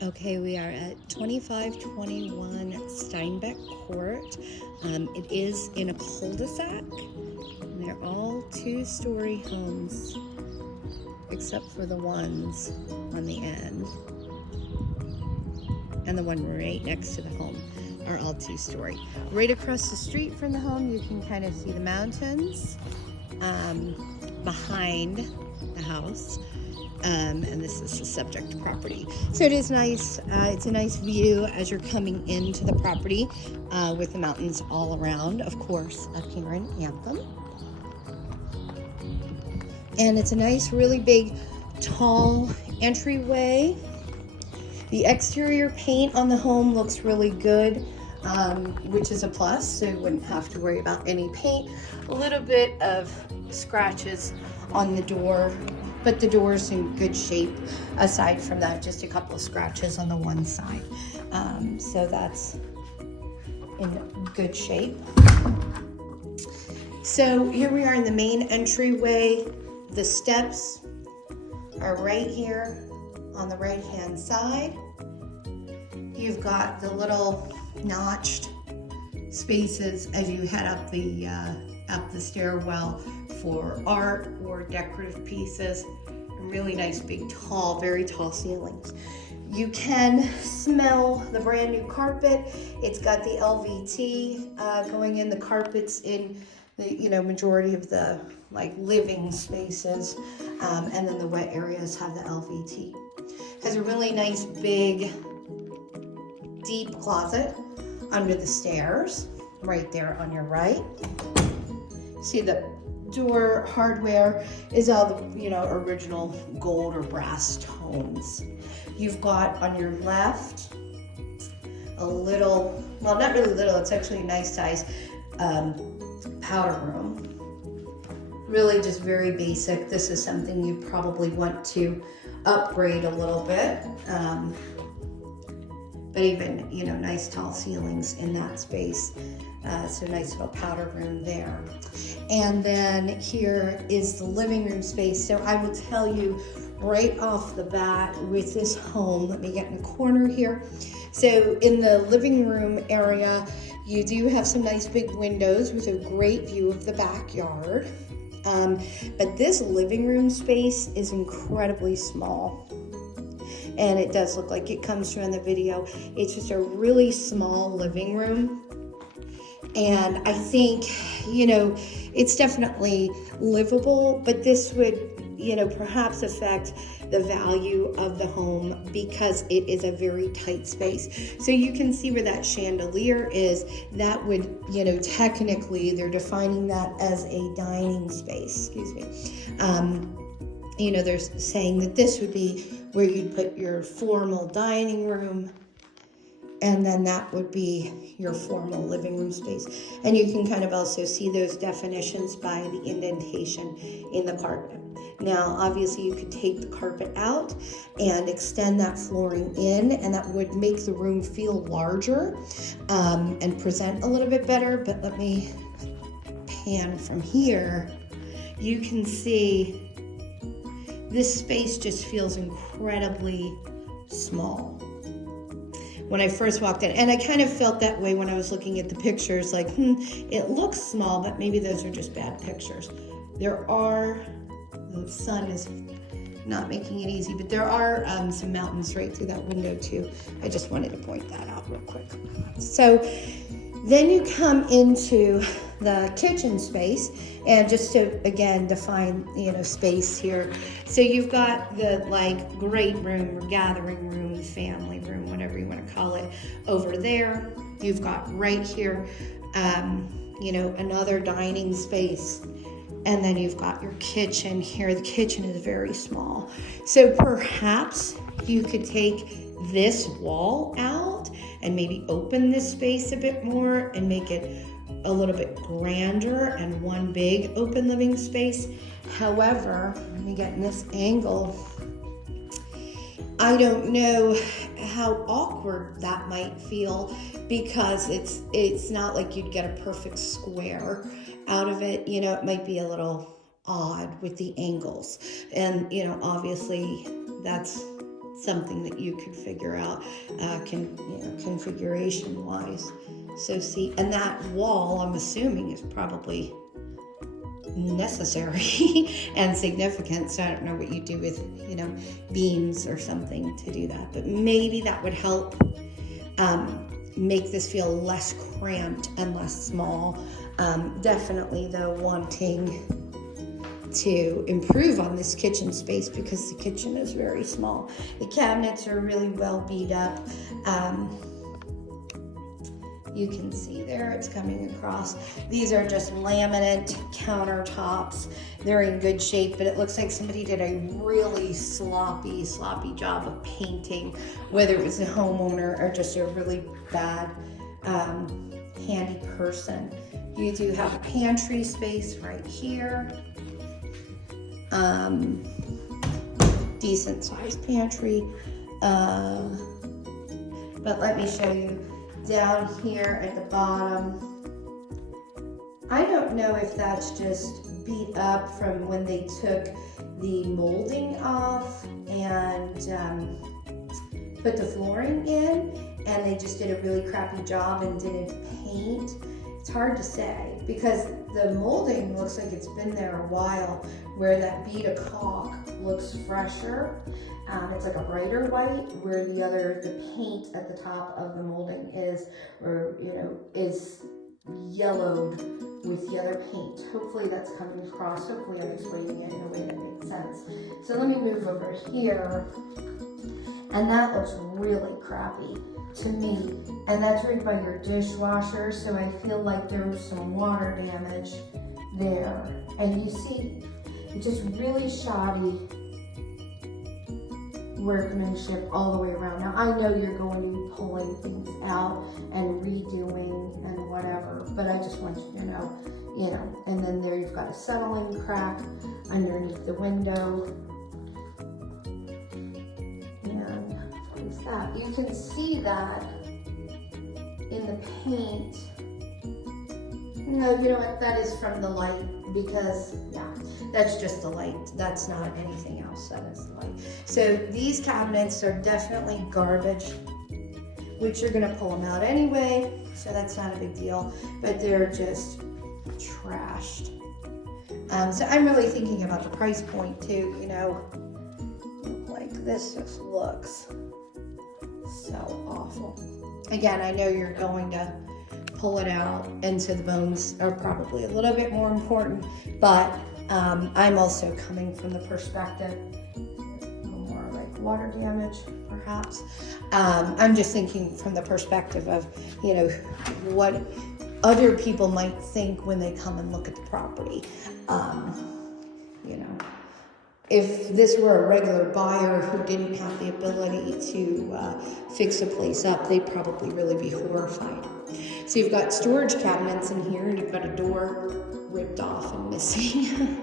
Okay, we are at 2521 Steinbeck Court. It is in a cul-de-sac, and they're all two-story homes, except for the ones on the end. And the one right next to the home are all two-story. Right across the street from the home, you can kind of see the mountains behind the house. And this is the subject property. So it is nice. It's a nice view as you're coming into the property with the mountains all around, of course, up here in Anthem. And it's a nice, really big, tall entryway. The exterior paint on the home looks really good, which is a plus, so you wouldn't have to worry about any paint. A little bit of scratches on the door, but the door's in good shape. Aside from that, just a couple of scratches on the one side. So that's in good shape. So here we are in the main entryway. The steps are right here on the right-hand side. You've got the little notched spaces as you head up the stairwell for art or decorative pieces. Really nice, big, tall, very tall ceilings. You can smell the brand new carpet. It's got the LVT going in. The carpet's in the majority of the living spaces, and then the wet areas have the LVT. Has a really nice, big, deep closet under the stairs, right there on your right. See the door hardware is all the original gold or brass tones. You've got on your left a little, well, not really little, it's actually a nice size powder room. Really just very basic. This is something you probably want to upgrade a little bit. But even, nice tall ceilings in that space. So nice little powder room there. And then here is the living room space. So I will tell you right off the bat with this home, let me get in the corner here. So in the living room area, you do have some nice big windows with a great view of the backyard. But this living room space is incredibly small. And it does look like it comes through in the video. It's just a really small living room. And I think, it's definitely livable, but this would, perhaps affect the value of the home because it is a very tight space. So you can see where that chandelier is. That would, technically, they're defining that as a dining space, excuse me. They're saying that this would be where you'd put your formal dining room, and then that would be your formal living room space. And you can kind of also see those definitions by the indentation in the carpet. Now, obviously, you could take the carpet out and extend that flooring in, and that would make the room feel larger and present a little bit better. But let me pan from here. You can see this space just feels incredibly small. When I first walked in, and I kind of felt that way when I was looking at the pictures, it looks small, but maybe those are just bad pictures. The sun is not making it easy, but there are some mountains right through that window too. I just wanted to point that out real quick. So then you come into the kitchen space, and just to again define space here. So you've got the great room or gathering room, family room, whatever you want to call it, over there. You've got right here another dining space, and then you've got your kitchen here. The kitchen is very small, so perhaps you could take this wall out and maybe open this space a bit more and make it a little bit grander and one big open living space. However, let me get in this angle. I don't know how awkward that might feel because it's not like you'd get a perfect square out of it. It might be a little odd with the angles, and obviously that's something that you could figure out configuration wise. So see, and that wall, I'm assuming, is probably necessary and significant. So I don't know what you do with, beams or something to do that, but maybe that would help make this feel less cramped and less small. Definitely though, wanting to improve on this kitchen space because the kitchen is very small. The cabinets are really well beat up. You can see there it's coming across. These are just laminate countertops. They're in good shape, but it looks like somebody did a really sloppy job of painting, whether it was a homeowner or just a really bad handy person. You do have a pantry space right here. Decent sized pantry. But let me show you down here at the bottom. I don't know if that's just beat up from when they took the molding off and put the flooring in, and they just did a really crappy job and didn't paint. It's hard to say because the molding looks like it's been there a while, where that bead of caulk looks fresher. It's like a brighter white, where the paint at the top of the molding is yellowed with the other paint. Hopefully that's coming across. Hopefully I'm explaining it in a way that makes sense. So let me move over here, and that looks really crappy to me. And that's right by your dishwasher, so I feel like there was some water damage there. And you see, it's just really shoddy workmanship all the way around. Now I know you're going to be pulling things out and redoing and whatever, but I just want you to know, and then there you've got a settling crack underneath the window. And what is that? You can see that in the paint. No, you know what? That is from the light, because that's just the light. That's not anything else. That is the light. So these cabinets are definitely garbage, which you're gonna pull them out anyway, so that's not a big deal, but they're just trashed. So I'm really thinking about the price point too, like this just looks so awful. Again, I know you're going to pull it out, and so the bones are probably a little bit more important, but I'm also coming from the perspective, a little more like water damage, perhaps. I'm just thinking from the perspective of, what other people might think when they come and look at the property. If this were a regular buyer who didn't have the ability to fix a place up, they'd probably really be horrified. So you've got storage cabinets in here, and you've got a door ripped off and missing.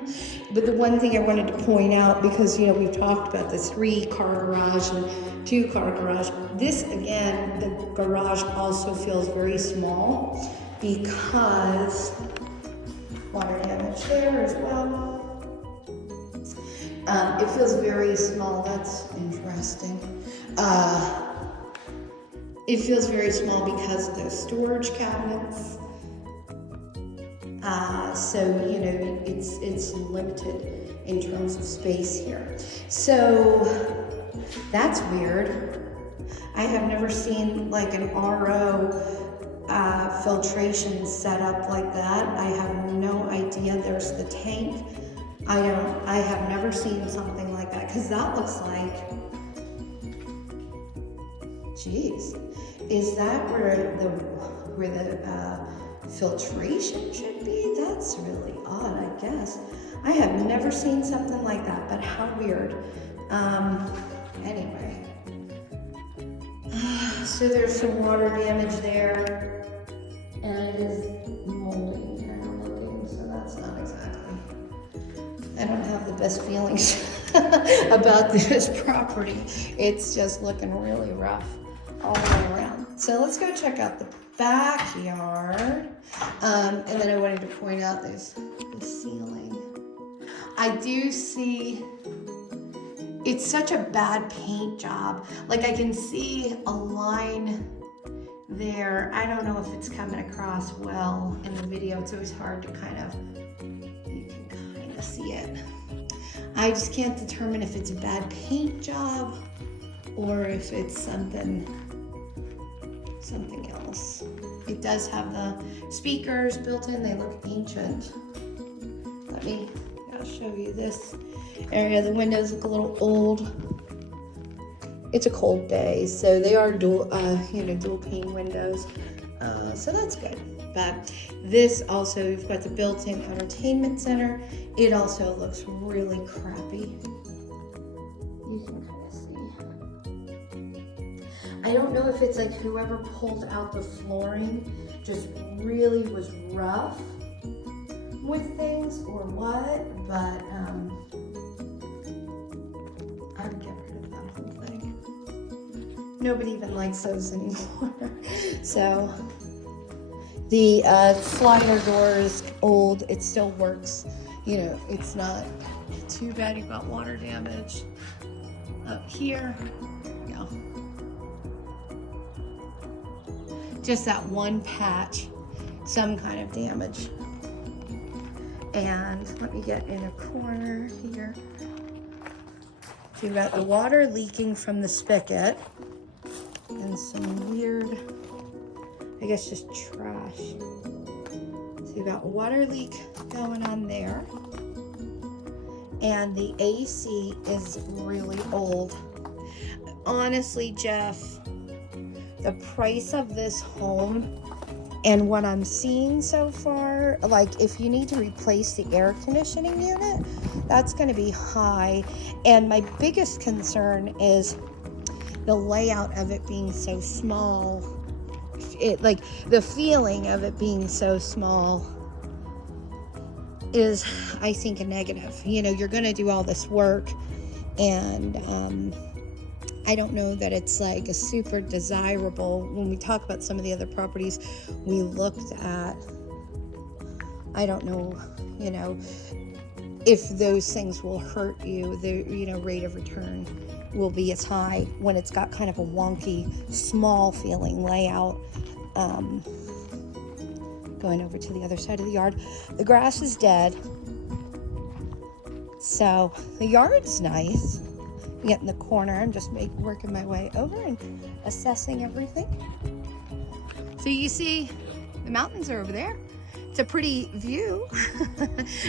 But the one thing I wanted to point out, because we've talked about the 3-car garage and 2-car garage, this again, the garage also feels very small because water damage there as well. It feels very small. That's interesting. It feels very small because of those storage cabinets. So it's limited in terms of space here. So that's weird. I have never seen like an RO filtration set up like that. I have no idea. There's the tank. I have never seen something like that, because that looks like, geez, is that where the filtration should be? That's really odd, I guess. I have never seen something like that, but how weird. Anyway, so there's some water damage there, and it is molding and looking, so that's not exactly. I don't have the best feelings about this property. It's just looking really rough all the way around. So let's go check out the backyard. And then I wanted to point out the ceiling. I do see it's such a bad paint job. Like I can see a line there. I don't know if it's coming across well in the video. It's always hard to kind of, you can kind of see it. I just can't determine if it's a bad paint job or if it's something else. It does have the speakers built in. They look ancient. I'll show you this area. The windows look a little old. It's a cold day, so they are dual pane windows. So that's good. But this also, you've got the built-in entertainment center. It also looks really crappy. You can kind of see. I don't know if it's like whoever pulled out the flooring just really was rough with things or what, but I would get rid of that whole thing. Nobody even likes those anymore. So the slider door is old. It still works. You know, it's not too bad. You've got water damage up here. There we go. Just that one patch, some kind of damage. And let me get in a corner here. So you've got the water leaking from the spigot and some weird, I guess just trash. So you've got water leak going on there. And the AC is really old. Honestly, Jeff, the price of this home and what I'm seeing so far, like if you need to replace the air conditioning unit, that's going to be high. And my biggest concern is the layout of it being so small. Like the feeling of it being so small is, I think, a negative. You know, you're going to do all this work, and I don't know that it's like a super desirable. When we talk about some of the other properties we looked at, I don't know, you know, if those things will hurt you. The, you know, rate of return will be as high when it's got kind of a wonky, small feeling layout. Going over to the other side of the yard, the grass is dead, so the yard's nice. Get in the corner. I'm just working my way over and assessing everything. So you see the mountains are over there. It's a pretty view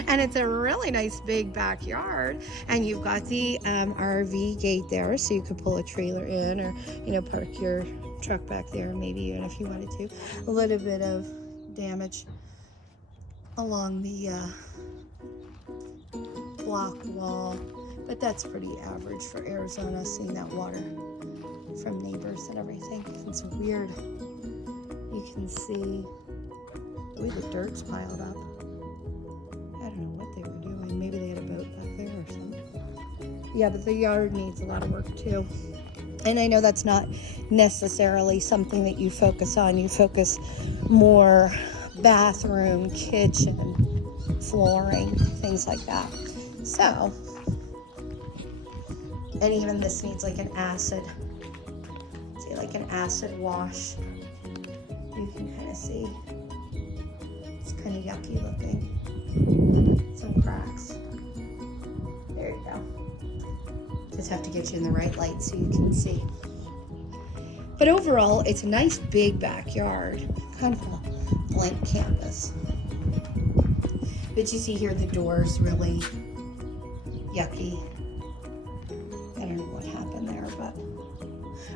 and it's a really nice big backyard, and you've got the RV gate there, so you could pull a trailer in, or you know, park your truck back there, maybe even if you wanted to. A little bit of damage along the block wall, but that's pretty average for Arizona, seeing that water from neighbors and everything. It's weird. You can see the way the dirt's piled up. I don't know what they were doing. Maybe they had a boat back there or something. Yeah, but the yard needs a lot of work too. And I know that's not necessarily something that you focus on. You focus more bathroom, kitchen, flooring, things like that. So, and even this needs like an acid, like an acid wash. You can kind of see it's kind of yucky looking. Some cracks. There you go. Just have to get you in the right light so you can see. But overall, it's a nice big backyard, kind of a blank canvas. But you see here the door's really yucky. I don't know what happened there, but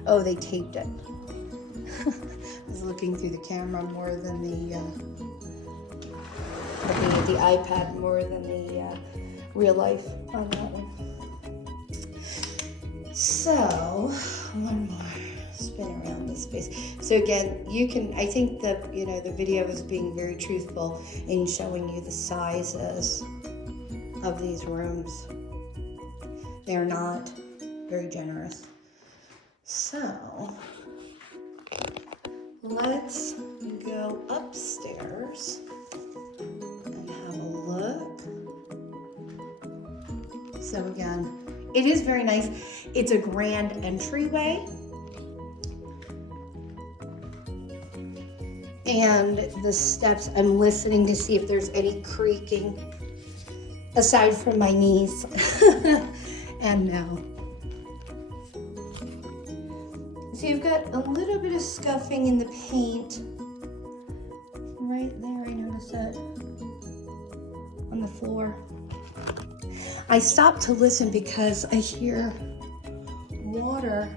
oh, they taped it. I was looking through the camera more than the looking at the iPad more than the real life on that one. So one more spin around this space. So again, you can, I think that, you know, the video is being very truthful in showing you the sizes of these rooms. They're not very generous. So let's go upstairs and have a look. So again, It is very nice. It's a grand entryway. And the steps, I'm listening to see if there's any creaking aside from my knees. And no. So you've got a little bit of scuffing in the paint. Right there, I noticed that on the floor. I stopped to listen because I hear water,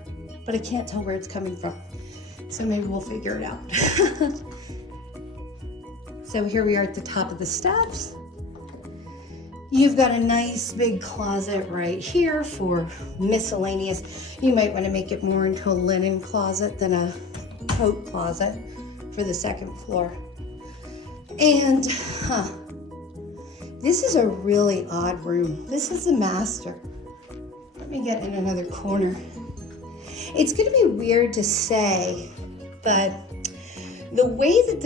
but I can't tell where it's coming from. So maybe we'll figure it out. So here we are at the top of the steps. You've got a nice big closet right here for miscellaneous. You might want to make it more into a linen closet than a coat closet for the second floor. And this is a really odd room. This is the master. Let me get in another corner. It's going to be weird to say, but the way that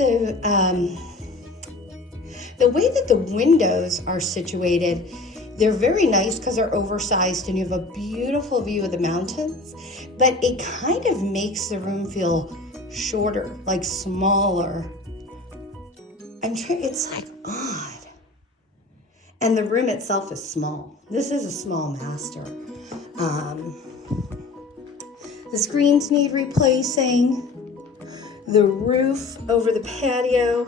the windows are situated, they're very nice because they're oversized and you have a beautiful view of the mountains, but it kind of makes the room feel shorter, like smaller. It's like odd. And the room itself is small. This is a small master. The screens need replacing. The roof over the patio,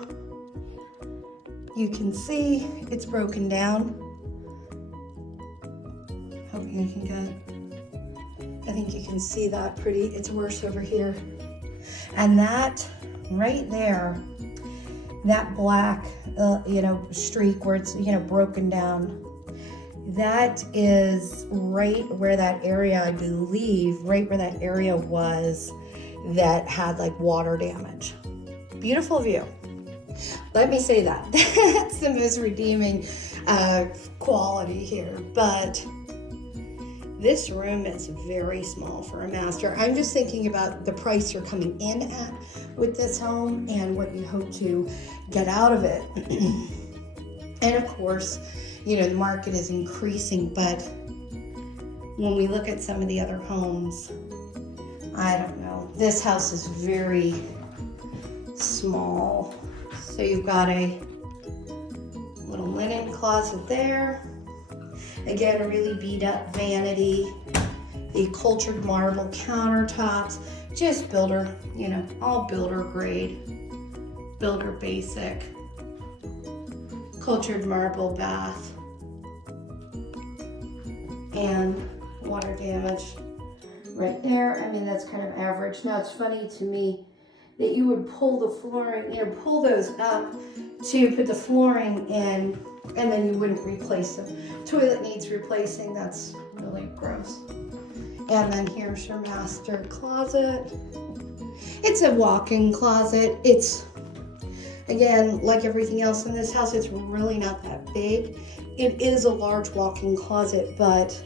you can see it's broken down. Hoping I can get, I think you can see that pretty, it's worse over here. And that right there, that black, streak where it's, broken down, that is right where that area, I believe, right where that area was that had like water damage. Beautiful view. Let me say that. That's the most redeeming quality here. But this room is very small for a master. I'm just thinking about the price you're coming in at with this home and what you hope to get out of it. And of course, the market is increasing, but when we look at some of the other homes, I don't know. This house is very small. So you've got a little linen closet there. Again, a really beat up vanity. The cultured marble countertops, just builder, all builder grade, builder basic. Cultured marble bath. And water damage right there. I mean, that's kind of average. Now it's funny to me that you would pull the flooring, pull those up to put the flooring in, and then you wouldn't replace them. Toilet needs replacing, that's really gross. And then here's your master closet. It's a walk-in closet. It's, again, like everything else in this house, it's really not that big. It is a large walk-in closet, but,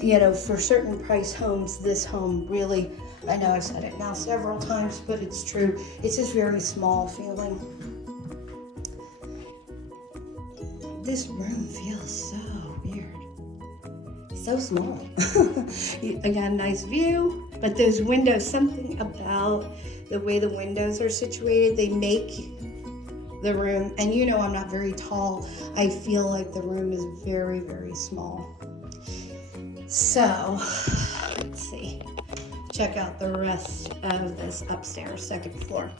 for certain price homes, this home really, I know I've said it now several times, but it's true. It's just very small feeling. This room feels so weird. So small. Again, nice view, but those windows, something about the way the windows are situated, they make the room, and I'm not very tall. I feel like the room is very, very small. So, let's see. Check out the rest of this upstairs, second floor.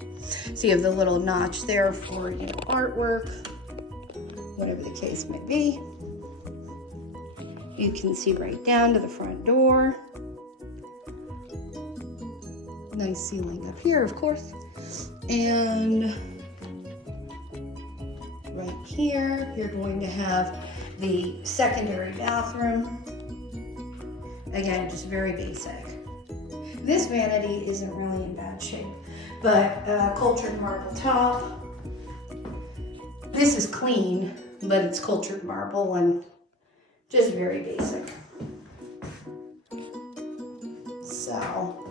So you have the little notch there for artwork, whatever the case may be. You can see right down to the front door. Nice ceiling up here, of course. And right here, you're going to have the secondary bathroom. Again, just very basic. This vanity isn't really in bad shape, but cultured marble top. This is clean, but it's cultured marble and just very basic. So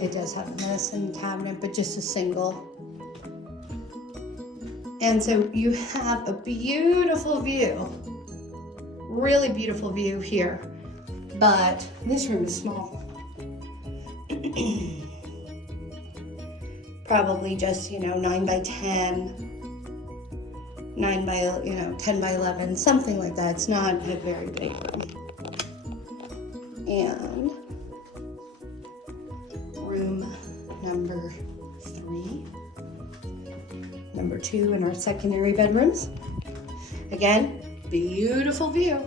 it does have a medicine cabinet, but just a single. And so you have a beautiful view really beautiful view here, but this room is small. Probably just, 9 by 10, 9 by, 10 by 11, something like that. It's not a very big room. And room number 3, number 2 in our secondary bedrooms. Again, beautiful view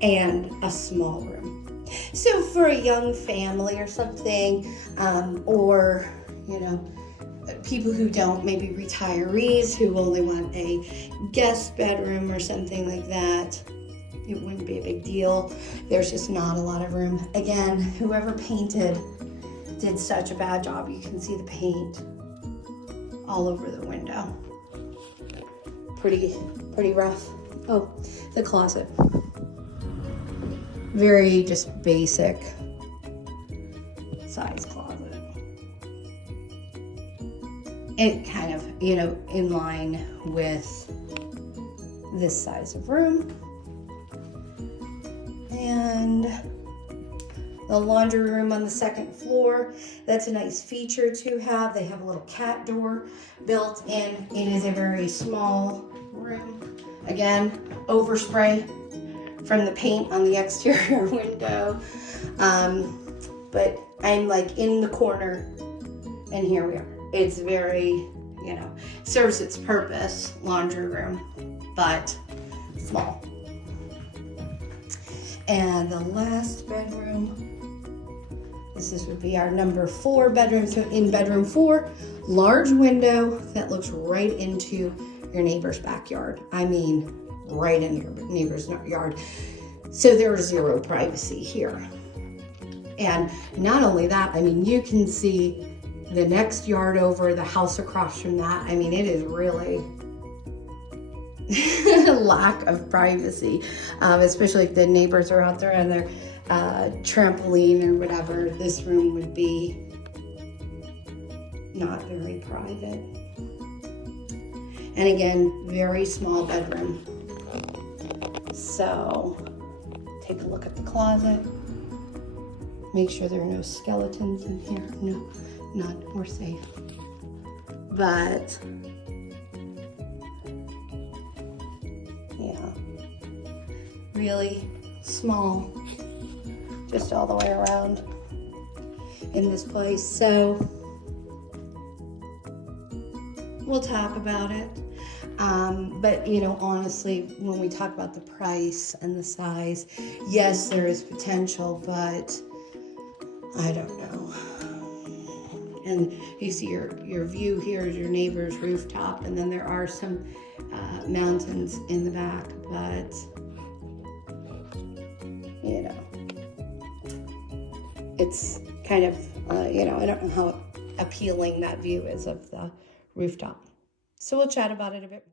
and a small room. So for a young family or something, or people who don't, maybe retirees who only want a guest bedroom or something like that, it wouldn't be a big deal. There's just not a lot of room. Again, whoever painted did such a bad job. You can see the paint all over the window. Pretty rough. Oh, the closet. Very just basic size closet. It kind of, in line with this size of room. And the laundry room on the second floor. That's a nice feature to have. They have a little cat door built in. It is a very small room. Again, overspray from the paint on the exterior window. But I'm like in the corner, and here we are. It's very, serves its purpose, laundry room, but small. And the last bedroom, this would be our number 4 bedroom. So in bedroom 4, large window that looks right into your neighbor's backyard. I mean, right in your neighbor's yard. So there's zero privacy here. And not only that, you can see the next yard over, the house across from that. It is really lack of privacy, especially if the neighbors are out there on their trampoline or whatever. This room would be not very private. And again, very small bedroom. So take a look at the closet. Make sure there are no skeletons in here. No, none. We're safe. But yeah, really small, just all the way around in this place. So we'll talk about it. But honestly, when we talk about the price and the size, yes, there is potential, but I don't know. And you see your view here is your neighbor's rooftop, and then there are some mountains in the back, but it's kind of, I don't know how appealing that view is of the rooftop. So we'll chat about it a bit.